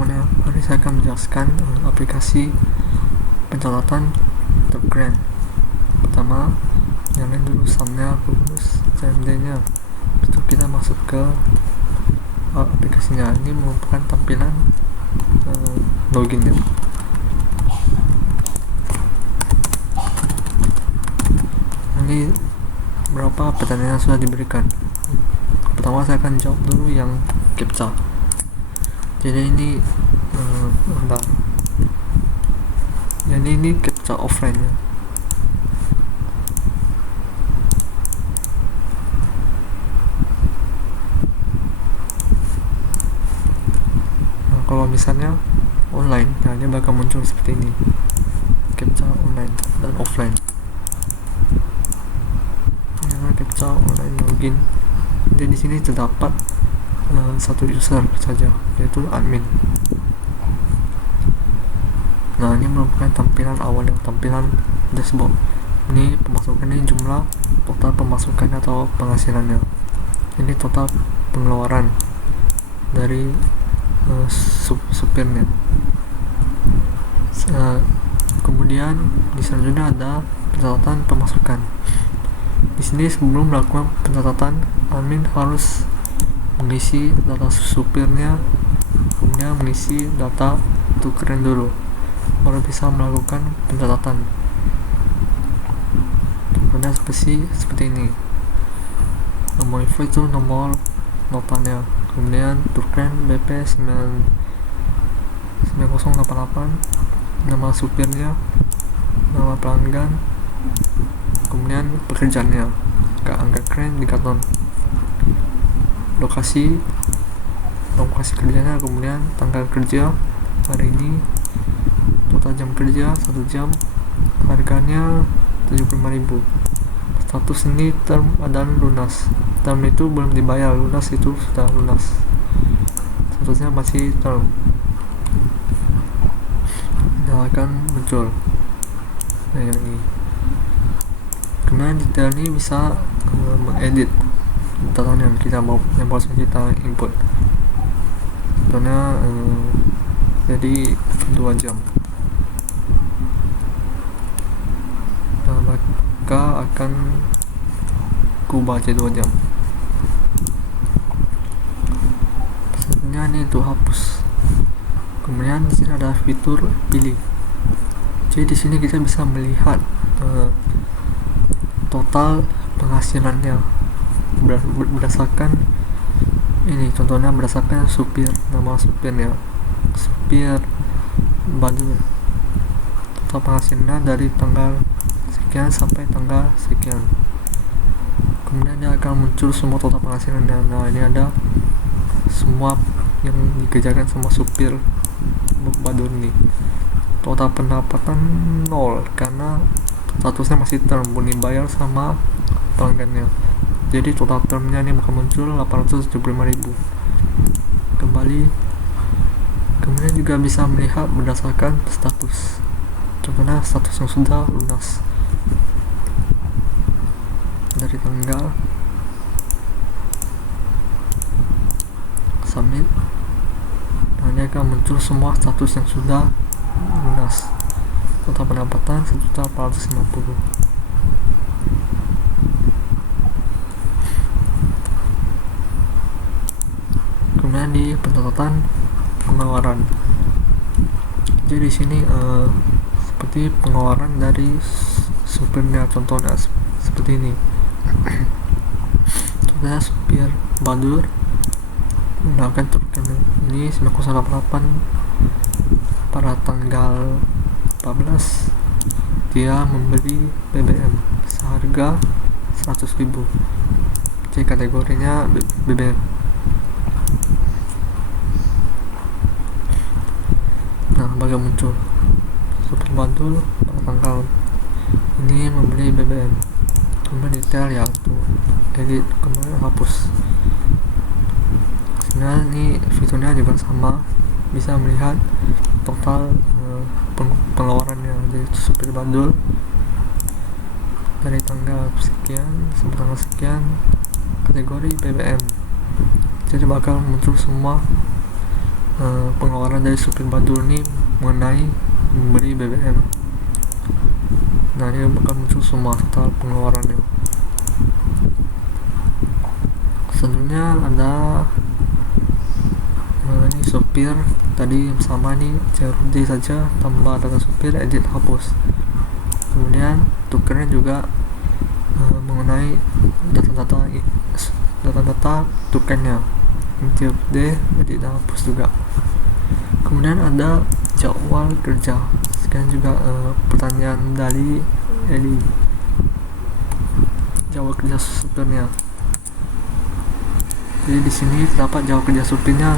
Kemudian hari saya akan menjelaskan aplikasi pencatatan truk keren. Pertama, nyalain dulu SAM-nya, terus CMD-nya. Itu kita masuk ke aplikasinya. Ini merupakan tampilan loginnya. Ini berapa pertanyaan yang sudah diberikan. Pertama saya akan jawab dulu yang CAPTCHA. Jadi ini ini CAPTCHA offline ya. Nah, kalau misalnya online, nah dia bakal muncul seperti ini, CAPTCHA online dan offline. Ini CAPTCHA online login. Jadi di sini terdapat satu user saja, yaitu admin. Nah, ini merupakan tampilan awal yang tampilan dashboard. Ini pemasukannya, jumlah total pemasukannya atau penghasilannya. Ini total pengeluaran dari supirnya. Kemudian di selanjutnya ada pencatatan pemasukan. Di sini sebelum melakukan pencatatan, admin harus mengisi data supirnya, kemudian mengisi data truk keren dulu, baru bisa melakukan pencatatan. Kemudian seperti ini, nomor info itu nomor notanya, kemudian truk keren BP 9088, nama supirnya, nama pelanggan, kemudian pekerjaannya, angka keren 3 ton, lokasi kerjanya, kemudian tanggal kerja hari ini, total jam kerja 1 jam, harganya 75.000. Status ini term adalah lunas. Term itu belum dibayar, lunas itu sudah lunas. Statusnya masih term. Nah, akan muncul yang ini. Kemudian detail ini bisa mengedit data yang baru kita input. Contohnya jadi 2 jam. Nah, maka akan kubah jadi 2 jam. Sebenarnya ini untuk hapus. Kemudian di sini ada fitur pilih. Jadi di sini kita bisa melihat total penghasilannya berdasarkan ini, contohnya berdasarkan supir, nama supirnya, supir Badur, total penghasilannya dari tanggal sekian sampai tanggal sekian. Kemudian dia akan muncul semua total penghasilannya. Nah, ini ada semua yang dikerjakan sama supir Badur ini. Total pendapatan 0 karena statusnya masih term, belum dibayar sama pelanggannya. Jadi total termnya ini bakal muncul 875.000. Kemudian juga bisa melihat berdasarkan status. Contohnya status yang sudah lunas dari tanggal submit. Nah, ini akan muncul semua status yang sudah lunas. Total pendapatan 1.450. Kemudian di pencatatan pengeluaran. Jadi di sini seperti pengeluaran dari supirnya, contohnya seperti ini. Contohnya supir Badur menggunakan truk ini 9088 pada tanggal 14 dia membeli BBM seharga 100.000. Jadi kategorinya BBM. Nah, baru muncul supir Badur pada tanggal ini membeli BBM. Kemudian detail ya, untuk edit, kemudian hapus. Sebenarnya ini fiturnya juga sama, bisa melihat total pengeluarannya dari supir Badur dari tanggal sekian sampai tanggal sekian, kategori BBM. Jadi bakal muncul semua pengeluaran dari supir Badul ini mengenai membeli BBM. Nah, ini bakal muncul semua total pengeluarannya. Selanjutnya ada ini supir tadi sama nih CRD saja, tambah data supir, edit, hapus. Kemudian tukernya juga mengenai data tukernya, CRD, edit, dan hapus juga. Kemudian ada jadwal kerja. Sekarang juga pertanyaan dari Eli, jadwal kerja supirnya. Jadi di sini terdapat jadwal kerja supirnya,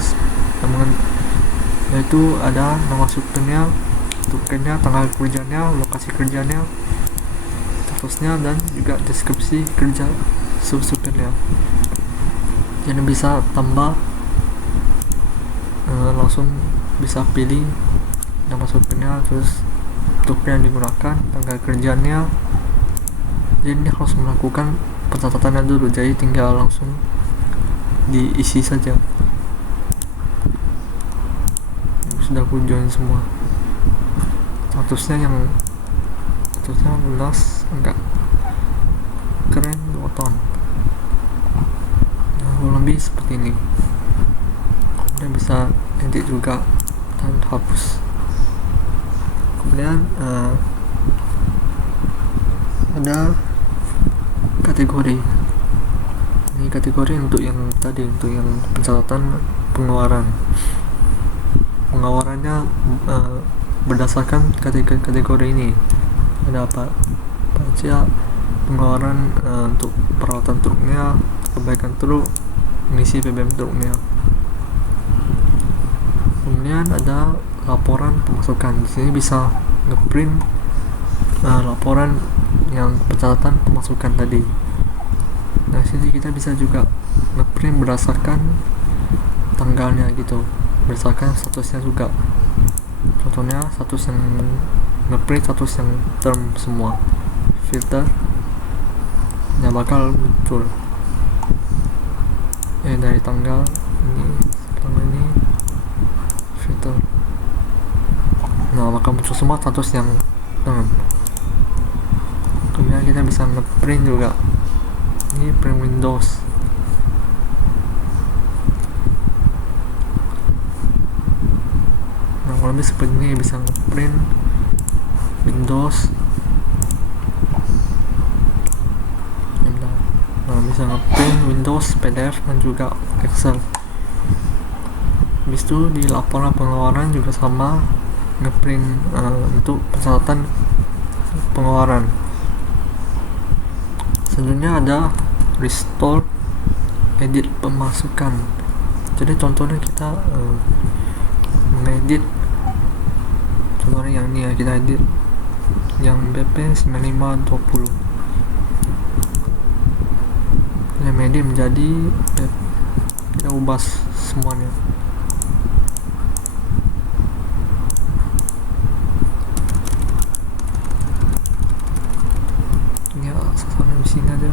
yaitu ada nama supirnya, tukernya, tanggal kerjanya, lokasi kerjanya, statusnya, dan juga deskripsi kerja supirnya. Jadi bisa tambah, langsung bisa pilih nama supirnya, terus tuker yang digunakan, tanggal kerjanya. Jadi ini harus melakukan pencatatannya dulu, jadi tinggal langsung diisi saja. Sudah aku join semua. Statusnya lunas, enggak keren, 2 ton. Nah, kurang lebih seperti ini. Kemudian bisa edit juga dan hapus. Kemudian ada kategori. Ini kategori untuk yang tadi, untuk yang pencatatan pengeluarannya berdasarkan kategori ini. Ada apa aja pengeluaran untuk perawatan truknya, perbaikan truk, mengisi BBM truknya. Kemudian ada laporan pemasukan. Di sini bisa ngeprint laporan yang pencatatan pemasukan tadi. Nah, sini kita bisa juga ngeprint berdasarkan tanggalnya gitu, berdasarkan statusnya juga. Contohnya status yang ngeprint, status yang term semua, filter yang bakal muncul dari tanggal ini filter. Nah, bakal muncul semua status yang term. Kemudian kita bisa ngeprint juga. Ini print Windows. Nah, kalau lebih seperti ini, bisa ngeprint Windows. Nah, bisa ngeprint Windows, PDF, dan juga Excel. Habis itu di laporan pengeluaran juga sama, ngeprint untuk pencatatan pengeluaran. Selanjutnya ada restore, edit pemasukan. Jadi contohnya kita mengedit, contohnya yang ini ya, kita edit yang BP 9520, kita edit menjadi kita ubah semuanya. Sini aja,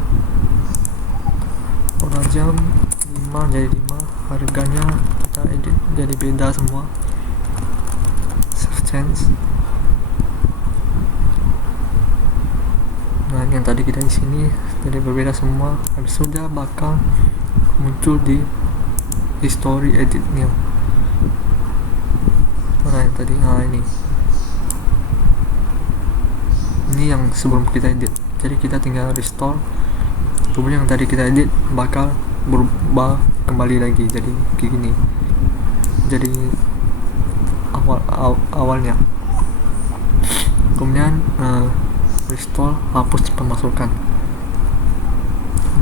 per jam 5 jadi 5, harganya kita edit jadi beda semua, save change. Nah, yang tadi kita di sini jadi berbeda semua. Habis sudah bakal muncul di history editnya. Nah, yang tadi ini yang sebelum kita edit. Jadi kita tinggal restore, kemudian yang tadi kita edit bakal berubah kembali lagi jadi kayak gini, jadi awalnya. Kemudian restore, hapus pemasukan.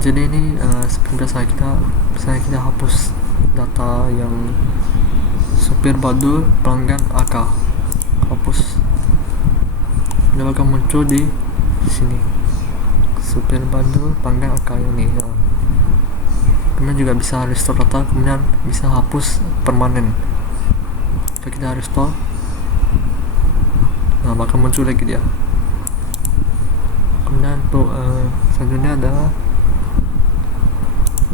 Jadi ini seperti biasa misalnya kita hapus data yang supir Badul pelanggan AK, hapus, dia bakal muncul di sini, supir Badul pelanggan AK ini. Kemudian juga bisa restore data, kemudian bisa hapus permanen. Jika kita restore, nah bakal muncul lagi dia. Kemudian untuk selanjutnya ada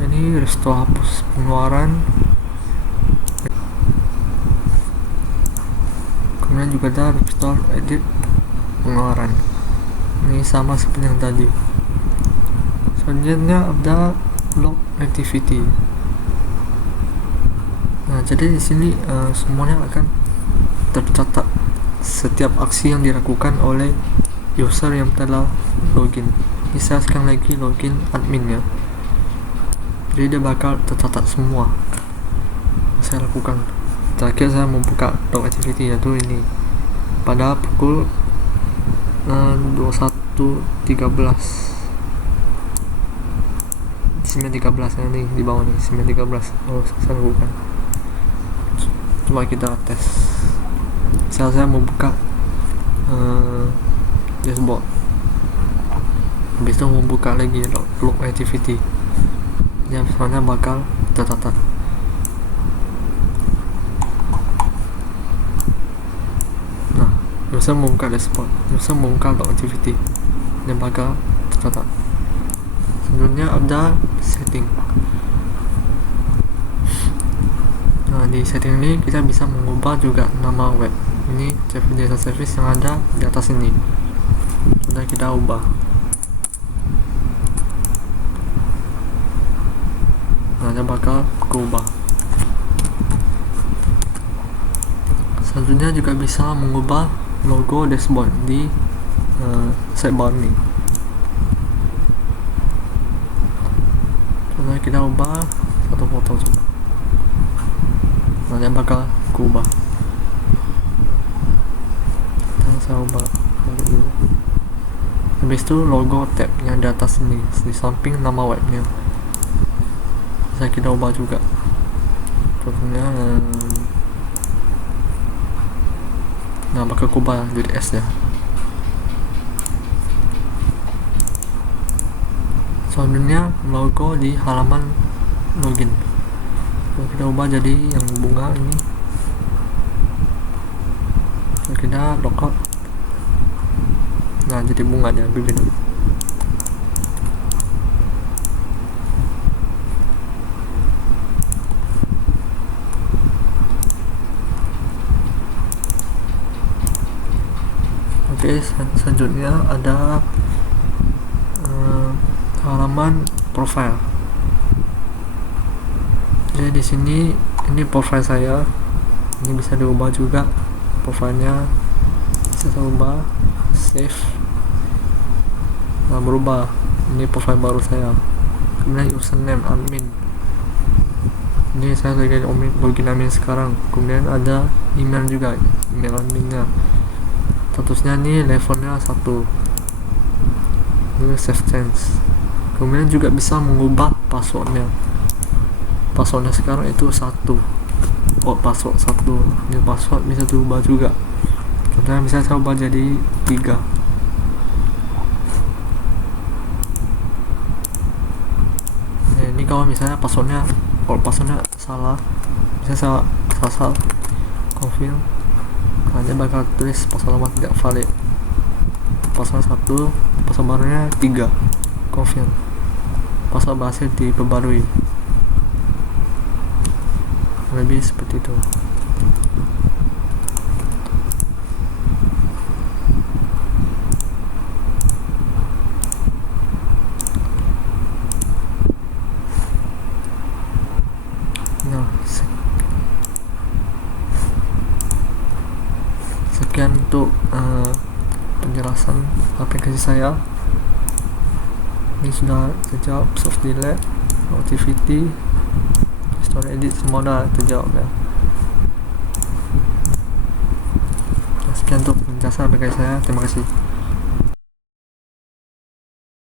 ini restore, hapus pengeluaran. kemudian juga ada restore edit pengeluaran, ini sama seperti yang tadi. Selanjutnya ada log activity. Nah, jadi di sini semuanya akan tercatat setiap aksi yang dilakukan oleh user yang telah login. Bisa sekarang lagi login admin ya, jadi dia bakal tercatat semua yang saya lakukan. Terakhir saya membuka log activity, yaitu ini pada pukul 21.13 9.13 ya, nih di bawah nih 9.13. Saya lakukan. Coba kita tes. Saya membuka dashboard, habis itu membuka lagi log activity, ya soalnya bakal tercatat. Nah, user membuka dashboard, user membuka log activity, dan bakal tercatat. Selanjutnya ada setting. Nah, di setting ini kita bisa mengubah juga nama web. Ini jasa service yang ada di atas ini sudah kita ubah. Nah, dia bakal keubah. Selanjutnya juga bisa mengubah logo dashboard di sidebar ini. Contohnya kita ubah satu foto coba. Nah, dia bakal keubah. Saya ubah dulu. Habis itu logo tab yang di atas ini di samping nama webnya bisa kita ubah juga. Contohnya nah, bakal kubah jadi S ya. Selanjutnya logo di halaman login, kita ubah jadi yang bunga ini. Kita logout, nah jadi bunga dia bibit. Oke, selanjutnya ada halaman profile. Jadi di sini ini profile saya, ini bisa diubah juga profilnya, bisa saya ubah, save. Nah, berubah, ini profile baru saya. Kemudian username admin, ini saya login admin sekarang. Kemudian ada email juga, email adminnya. Statusnya ini levelnya 1, ini save change. Kemudian juga bisa mengubah passwordnya. Passwordnya sekarang itu 1. Password 1. Ini password bisa diubah juga. Contohnya bisa saya ubah jadi 3. Nah, ini kalau misalnya passwordnya salah, bisa saya asal confirm, hanya bakal tulis password lama tidak valid. Password 1, password barunya 3, confirm. Password berhasil diperbarui. Lebih seperti itu. Nah, sekian untuk penjelasan aplikasi saya. Ini sudah terjawab, soft delete, activity, story edit, semua dah terjawab ya. Sekian untuk penjelasan aplikasi saya. Terima kasih.